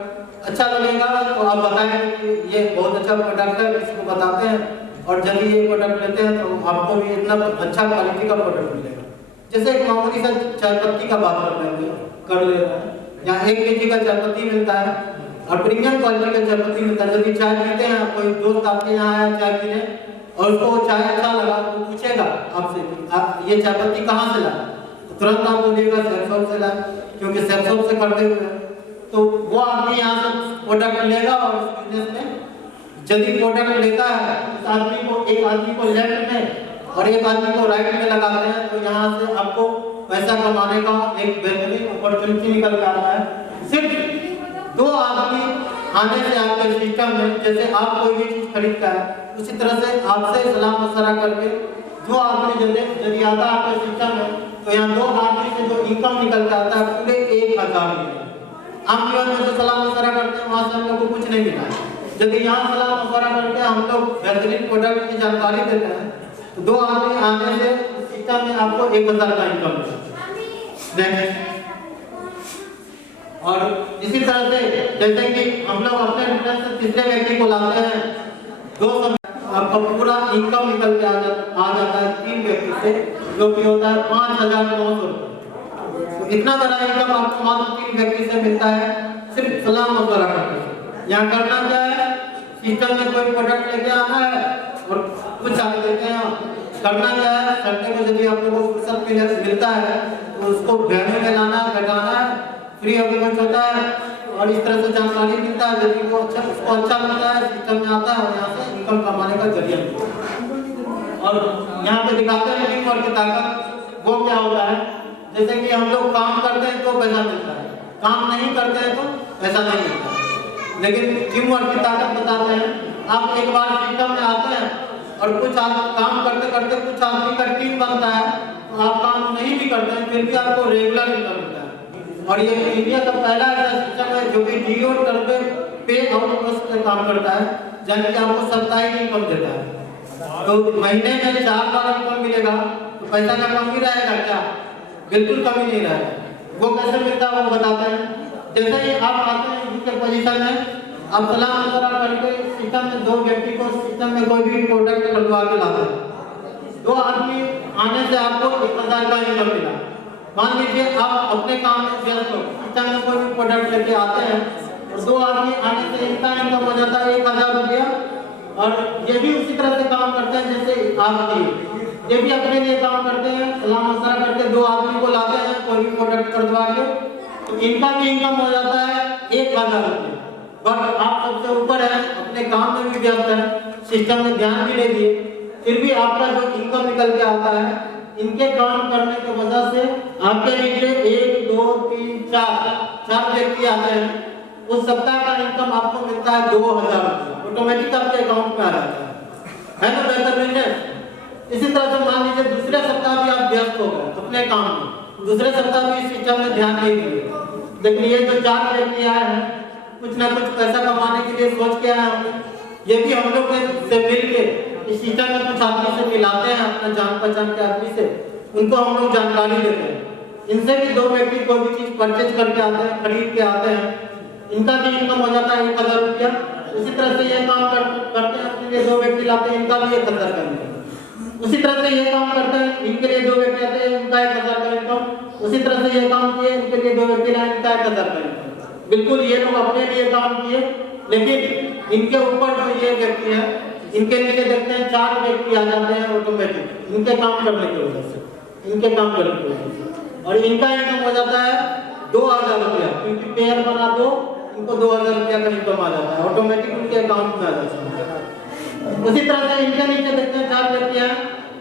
अच्छा लगेगा तो आप बताएं कि ये बहुत अच्छा प्रोडक्ट है, किसी को बताते हैं और जल्दी ये प्रोडक्ट लेते हैं तो आपको भी इतना अच्छा क्वालिटी का प्रोडक्ट मिलेगा। जैसे एक मामूली सा चाय पत्ती का बात कर ले रहे हैं, यहाँ 1 kg का चाय पत्ती मिलता है और प्रीमियम क्वालिटी का चाय पत्ती मिलता है। जब चाय पीते हैं, कोई दोस्त आपके यहाँ आया चाय पीने और उसको चाय अच्छा लगा तो पूछेगा आपसे कि आप ये चाय पत्ती कहाँ से लाए, तो तुरंत आप बोलिएगा सैमसंग से लाए, क्योंकि सैमसंग से खरीदे हुए हैं। तो वो आदमी यहाँ से प्रोडक्ट लेगा और उस बिजनेस में यदि प्रोडक्ट लेता है, उस आदमी को एक आदमी को लेफ्ट में और एक आदमी को राइट में लगाते हैं, तो यहाँ से आपको पैसा कमाने का एक बेहतरीन अपॉर्चुनिटी निकल के आता है। सिर्फ 2 आदमी आने से आपके सिस्टम में, जैसे आप कोई भी चीज खरीदता है उसी तरह से आपसे सलाह मशवरा करके 2 आदमी यदि आता है आपके सिस्टम में, तो यहाँ 2 आदमी से जो इनकम निकल के आता है पूरे 1000 रुपये। हम जीवन में जो सलाह मशवरा करते हैं वहाँ से हम लोग को कुछ नहीं मिला। यदि यहाँ सलाह मशवरा करके हम लोग बेहतरीन प्रोडक्ट की जानकारी देते हैं तो 2 आदमी आने से सिस्टम में आपको 1000 का इनकम मिलेगा। और इसी तरह से जैसे कि हम लोग अपने बिजनेस से तीसरे व्यक्ति को लाते हैं, 2 आपका पूरा इनकम निकल के आ जाता है 3 व्यक्ति से, जो कि होता है 5900 रुपये। तो इतना बड़ा इनकम आपको मात्र 3 व्यक्ति से मिलता है सिर्फ सलाह मशवरा करके। यहाँ करना क्या है, सिस्टम में कोई प्रोडक्ट लेके आना है और कुछ आप देते हैं। करना क्या है, संडे को यदि आप लोगों को फुर्सत मिलता है तो उसको भेजने में लाना बैठाना है, फ्री ऑफ कॉस्ट होता है और इस तरह से जानकारी मिलता है। यदि वो उसको अच्छा लगता है, सिस्टम में आता है और यहाँ से इनकम कमाने का जरिया मिलता है। और यहाँ पे दिखाते हैं टीम वर्क की ताकत, वो क्या होता है, जैसे कि हम लोग काम करते हैं तो पैसा मिलता है, काम नहीं करते हैं तो पैसा नहीं मिलता है। लेकिन टीम वर्क की ताकत बताते हैं, आप एक बार सिस्टम में आते हैं और कुछ आप काम करते करते कुछ आदमी का टीम बनता है, तो आप काम नहीं भी करते हैं फिर भी आपको रेगुलर इनकम मिलता है। और ये इंडिया का पहला ऐसा सिस्टम है जो कि जीरो टर्म पे आउट पे काम करता है, यानी कि आपको साप्ताहिक इनकम देता है। तो महीने में 4 बार इनकम मिलेगा, तो पैसा का कमी रहेगा क्या? बिल्कुल कमी नहीं रहेगा। वो कैसे मिलता है वो बताते हैं। जैसे ही आप आते हैं इनके पोजीशन में, आप सलाह मशवरा करके सिस्टम में 2 व्यक्ति को सिस्टम में कोई भी प्रोडक्ट खरीदवा के लाते हैं, 2 आदमी आने से आपको 1000 का इनकम मिला। मान लीजिए आप अपने काम में व्यस्त हो, सिस्टम में कोई भी प्रोडक्ट लेके आते हैं और 2 आदमी आने से इनका इनकम हो जाता है 1000 रुपया। और ये भी उसी तरह से काम करते हैं जैसे आप ये भी अपने लिए काम करते हैं, सलाह मशवरा करके 2 आदमी को लाते हैं कोई भी प्रोडक्ट खरीदवा के, तो इनका भी इनकम हो जाता है 1000 रुपये। बट आप सबसे ऊपर हैं, अपने काम में भी व्यस्त हैं, सिस्टम में ध्यान भी नहीं दिए, फिर भी आपका जो इनकम निकल के आता है, इनके काम करने की वजह से आपके नीचे 1 2 3 4 व्यक्ति आते हैं। उस सप्ताह का इनकम आपको मिलता है 2000 रुपये, ऑटोमेटिक आपके अकाउंट में आ जाता है ना बेहतर बिजनेस। इसी तरह से मान लीजिए दूसरे सप्ताह भी आप व्यस्त हो गए अपने काम में, दूसरे सप्ताह भी इस सिस्टम में ध्यान नहीं दिए, लेकिन ये जो 4 व्यक्ति आए हैं कुछ ना कुछ पैसा कमाने के लिए सोच के आए होंगे, ये भी हम लोग से मिल के इस सिस्टम में कुछ आदमी से मिलाते हैं, अपना जान पहचान के आदमी से, उनको हम लोग जानकारी देते हैं। इनसे भी 2 व्यक्ति कोई भी चीज परचेज करके आते हैं, खरीद के आते हैं, इनका भी इनकम हो जाता है 1000 रुपया। उसी तरह से ये काम करते हैं, अपने लिए 2 व्यक्ति लाते हैं, इनका भी 1000 का इनकम। उसी तरह से ये काम करते हैं, इनके लिए 2 व्यक्ति आते हैं, इनका 1000 का इनकम। उसी तरह से ये काम किए, इनके लिए 2 व्यक्ति लाए, इनका 1000 का इनकम। बिल्कुल ये लोग अपने लिए काम किए, लेकिन इनके ऊपर जो ये व्यक्ति है, इनके नीचे देखते हैं 4 व्यक्ति आ जाते हैं ऑटोमेटिक, इनके काम करने की वजह से, इनके काम करने की वजह से, और इनका इनकम हो जाता है 2000 रुपया, क्योंकि पेयर बना दो, इनको 2000 रुपया का इनकम आ जाता है, ऑटोमेटिक उनके अकाउंट में आ जाता है। उसी तरह से इनके नीचे देखते हैं 4 व्यक्ति हैं,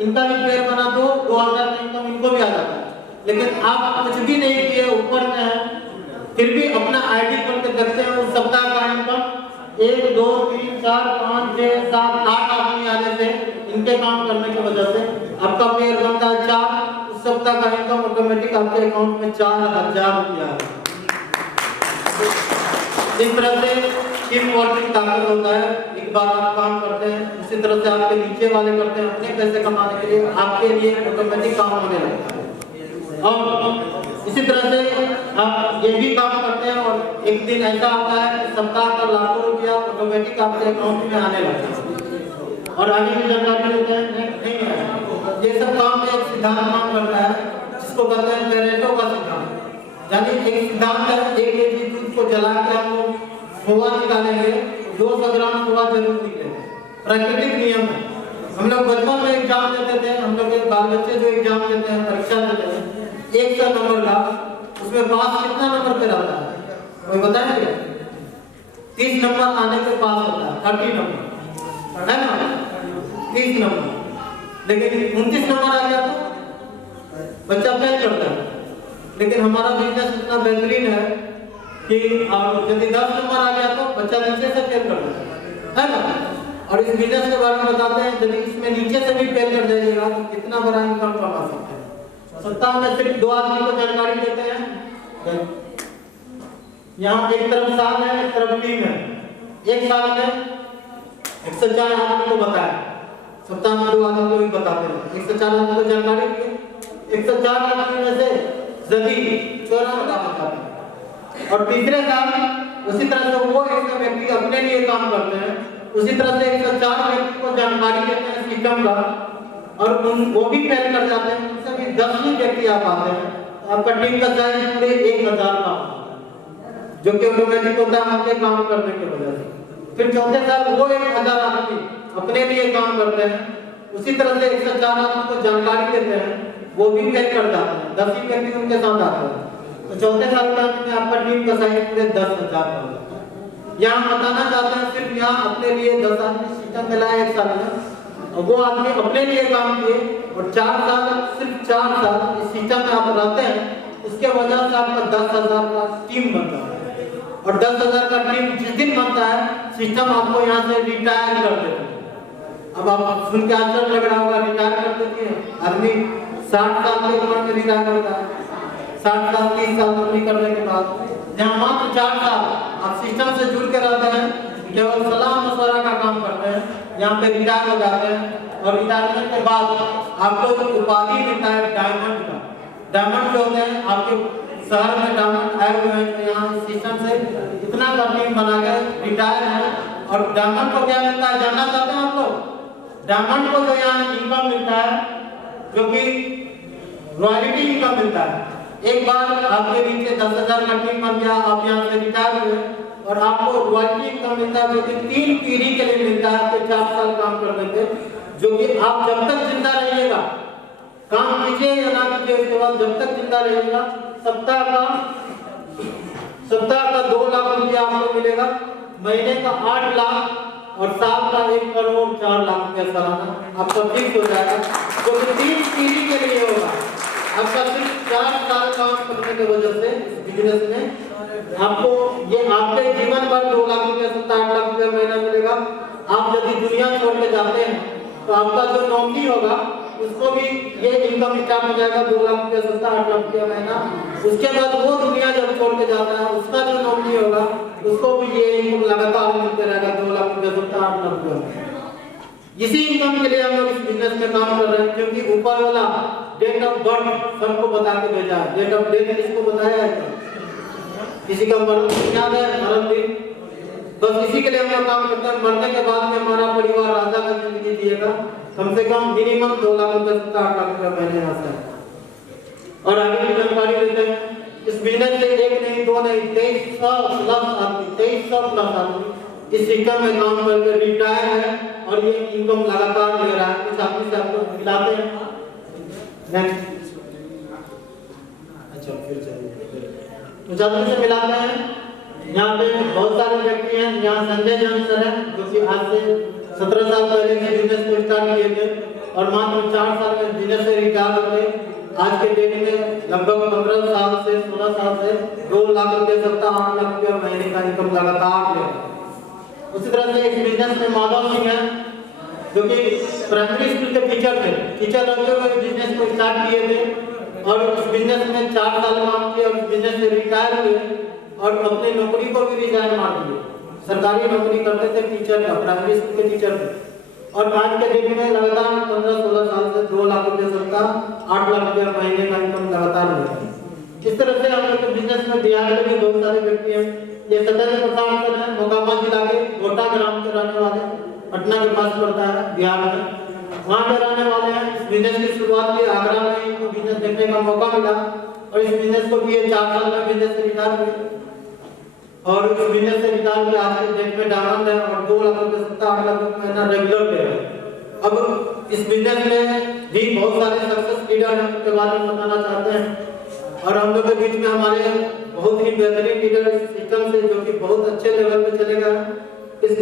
इनका भी पेयर बना दो, 2000 का इनकम इनको भी आ जाता है। लेकिन आप कुछ भी नहीं किए, ऊपर में है, फिर भी अपना आईडी खोल के देखते हैं उस सप्ताह का इनकम 1 2 3 4 5 6 7 8 आदमी आने से, इनके काम करने की वजह से आपका पेयर बनता है 4। उस सप्ताह का इनकम ऑटोमेटिक आपके अकाउंट में 4000 रुपया है। इस तरह से टीम वर्क की ताकत होता है। एक बार आप काम करते हैं, उसी तरह से आपके नीचे वाले करते हैं, अपने पैसे कमाने के लिए आपके लिए ऑटोमेटिक काम होने लगता है। और इसी तरह से आप ये भी काम करते हैं और एक दिन ऐसा आता है कि सप्ताह का लाखों रुपया ऑटोमेटिक आपके अकाउंट में आने लगता है और आगे की जानकारी देते हैं नहीं है। ये सब काम में एक सिद्धांत काम करता है जिसको कहते हैं पेरेटो का सिद्धांत। यानी एक सिद्धांत है, 1 केजी दूध को जला के हम लोग खोआ निकालेंगे 200 ग्राम खोआ जरूर निकलेगा। प्राकृतिक नियम है। हम लोग बचपन में एग्जाम देते थे, हम लोग के बाल बच्चे जो एग्जाम देते हैं, परीक्षा देते हैं 100 नंबर का, उसमें पास कितना नंबर पे रहता है कोई बताएंगे? 30 नंबर आने पे पास होता है, 30 नंबर है ना, 30 नंबर। लेकिन 29 नंबर आ गया तो बच्चा फेल करता है। लेकिन हमारा बिजनेस इतना बेहतरीन है कि यदि 10 नंबर आ गया तो बच्चा नीचे से फेल कर देता है ना। और इस बिजनेस के बारे में बताते हैं, यदि इसमें नीचे से भी फेल कर जाइएगा तो कितना बड़ा इनकम कमा सकते हैं। सप्ताह में सिर्फ 2 आदमी को जानकारी देते हैं। यहाँ एक तरफ साल है, एक तरफ टीम है। एक साल में 104 आदमी को बताया, सप्ताह में 2 आदमी को भी बताते हैं। 104 आदमी को जानकारी दी, 104 आदमी में से जल्दी 14 बता पाते हैं। और तीसरे साल उसी तरह से वो 100 व्यक्ति अपने लिए काम करते हैं, उसी तरह से 104 व्यक्ति को जानकारी देते हैं सिस्टम का, और वो भी फेल कर जाते हैं। उनसे भी 10 ही व्यक्ति आ पाते हैं। आपका टीम का साइज पूरे 1000 का जो कि ऑटोमेटिक होता है आपके काम करने की वजह से। फिर चौथे साल वो 1000 आदमी अपने लिए काम करते हैं, उसी तरह से 104 आदमी को जानकारी देते हैं, वो भी फेल कर जाते हैं। 10 ही व्यक्ति उनके साथ आते हैं। तो चौथे साल के अंत में आपका टीम का साइज पूरे 10,000 का होता है। यहाँ बताना चाहते हैं सिर्फ यहाँ अपने लिए 10 आदमी सिस्टम में लाए 1 साल में, और वो आदमी अपने लिए काम किए और 4 साल, सिर्फ 4 साल इस सिस्टम में आप रहते हैं। उसके वजह से आपका 10,000 का टीम बनता है। और 10,000 का टीम जिस दिन बनता है, सिस्टम आपको यहाँ से रिटायर कर देता है। अब आप सुन के आश्चर्य लग रहा होगा, रिटायर कर देती है आदमी 60 साल की उम्र में रिटायर करता है। 60 साल 30 साल नौकरी करने के बाद जहाँ मात्र 4 साल आप सिस्टम से जुड़ के रहते हैं, केवल सलाह मशवरा का काम करते हैं, यहाँ पे रिटायर हो जाते हैं। और रिटायरमेंट के बाद आपको जो उपाधि मिलता है डायमंड का, डायमंड जो होते हैं आपके शहर में डायमंड आए हुए हैं, तो यहाँ सिस्टम से इतना का टीम बना के रिटायर है। और डायमंड को क्या मिलता है जानना चाहते हैं आप लोग? डायमंड को जो यहाँ इनकम मिलता है, जो कि रॉयल्टी इनकम मिलता है। एक बार आपके नीचे 10,000 का टीम बन गया, आप यहाँ से रिटायर हुए और आपको रॉयल्टी इनकम मिलता है, जो कि 3 पीढ़ी के लिए मिलता है। आपके 4 साल काम करने पे, जो कि आप जब तक जिंदा रहिएगा, काम कीजिए या ना कीजिए, उसके बाद जब तक जिंदा रहिएगा सप्ताह का 2 लाख रुपया आपको मिलेगा, महीने का 8 लाख और साल का 1 करोड़ 4 लाख रुपया सालाना आपका फिक्स हो जाएगा, जो कि 3 पीढ़ी के लिए होगा। आपका सिर्फ 4 साल काम करने की वजह से बिजनेस में आपको ये आपके जीवन भर 2 लाख रुपया 7-8 लाख रुपया महीना मिलेगा। आप यदि दुनिया छोड़ के जाते हैं तो आपका जो नौकरी होगा उसको भी ये इनकम स्टार्ट हो जाएगा, 2 लाख रुपया 7-8 लाख रुपया महीना। उसके बाद वो दुनिया जब छोड़ के जाता है, उसका जो नौकरी होगा उसको भी ये इनकम लगातार मिलते रहेगा, 2 लाख रुपया 7-8 लाख रुपया। इसी इनकम के लिए हम लोग इस बिजनेस में काम कर रहे हैं, क्योंकि ऊपर वाला डेट ऑफ बर्थ सबको बता के भेजा है। डेट ऑफ डेथ किसको बताया है? किसी का मरण याद है? मरण दिन बस इसी के लिए हम लोग काम करते हैं। मरने के बाद में हमारा परिवार राजा का जिंदगी जिएगा, कम से कम मिनिमम 2 लाख रुपया 7-8 लाख रुपया महीने आता है। और आगे की जानकारी लेते हैं। इस बिजनेस से 1 नहीं 2 नहीं 2300 प्लस आदमी इस सिस्टम में काम करके रिटायर है और ये इनकम लगातार ले रहा है। कुछ आदमी से आपको मिलाते हैं। नेक्स्ट, अच्छा फिर चलिए कुछ आदमी से मिलाते हैं। यहाँ पे बहुत सारे व्यक्ति हैं। यहाँ संजय जैन सर हैं, जो कि आज से 17 साल पहले के बिजनेस को स्टार्ट किए थे और मात्र 4 साल में बिजनेस से रिटायर हो गए। आज के डेट में लगभग 15 साल से 16 साल से 2 लाख रुपये 7-8 लाख रुपया महीने का इनकम लगातार ले रहे हैं। उसी तरह से एक बिजनेस में माधव सिंह है, जो कि प्राइमरी स्कूल के टीचर थे। टीचर रहते हुए बिजनेस को स्टार्ट किए थे और उस बिजनेस में 4 साल काम किए और बिजनेस से रिटायर हुए और अपनी नौकरी को भी रिजाइन मार दिए। सरकारी नौकरी करते थे टीचर का, प्राइमरी स्कूल के टीचर थे। और आज के डेट में लगातार 15-16 साल से 2 लाख रुपये 7-8 लाख रुपया महीने का इनकम लगातार मिलता है। इस इस तरह से हम लोग के बिजनेस में बिहार में भी बहुत सारे व्यक्ति हैं। ये सत्येंद्र प्रसाद सर हैं, मोकामा जिला के गोटा ग्राम के रहने वाले, पटना के पास पड़ता है बिहार में, वहाँ पे रहने वाले हैं। इस बिजनेस की शुरुआत की आगरा में इनको बिजनेस देखने का मौका मिला और इस बिजनेस को भी 4 साल में बिजनेस से रिटायर हुए और इस बिजनेस से रिटायर हुए आज के डेट में डायमंड है और 2 लाख रुपए 7-8 लाख रुपए महीना रेगुलर पे है। अब इस बिजनेस में भी बहुत सारे सक्सेस लीडर हैं, उनके बारे में बताना चाहते हैं और हम लोग के बीच में हमारे बहुत ही बेहतरीन लीडर इस सिस्टम से जो कि बहुत अच्छे लेवल पे चलेगा इस